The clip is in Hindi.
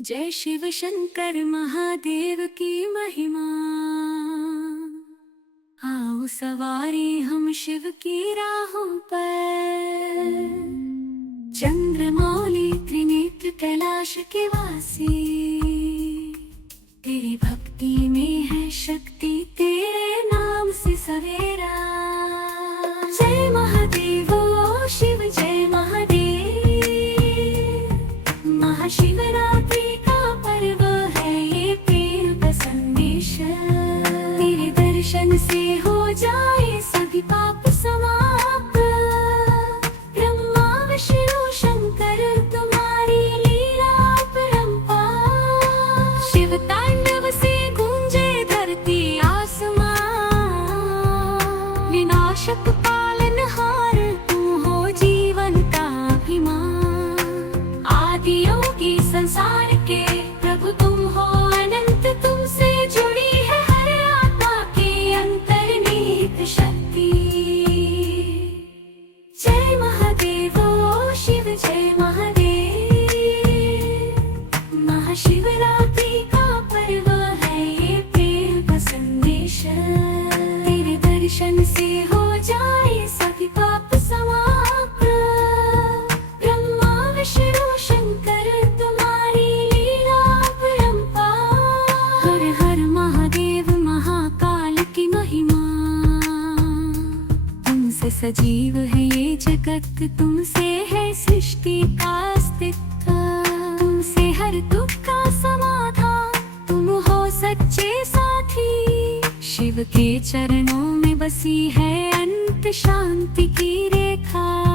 जय शिव शंकर महादेव की महिमा। आओ सवारी हम शिव की राहों पर। चंद्रमौली त्रिनेत्र कैलाश के वासी, तेरी भक्ति में है शक्ति, तेरे नाम से सवेरा। जय महादेव ओ शिव जय महादेव। महाशिवरात्रि का पर्व है ये प्रेम का संदेश। तेरे दर्शन से हो जाए सभी पाप समाप्त। ब्रह्मा विष्णु शंकर तुम्हारी लीला अपरंपार। शिव तांडव से गूंजे धरती आसमां। विनाशक पालनहार तुम हो जीवन का अभिमान। आदि योगी संसार के प्रभु तुम हो अनंत, तुमसे जुड़ी है हर आत्मा की अंतर्निहित शक्ति। जय महादेव ओ शिव जय महादेव। महाशिवरात्रि का पर्व है ये प्रेम का संदेश। तेरे दर्शन से हो जाए सभी पाप समाप्त। ब्रह्मा विष्णु शंकर तुम्हारी लीला अपरंपार। हर हर महादेव महाकाल की महिमा। तुमसे सजीव है ये जगत, तुमसे है सृष्टि का अस्तित्व। तुमसे हर दुख का समाधान, तुम हो सच्चे साथी। शिव के चरणों में बसी है अंत शांति की रेखा।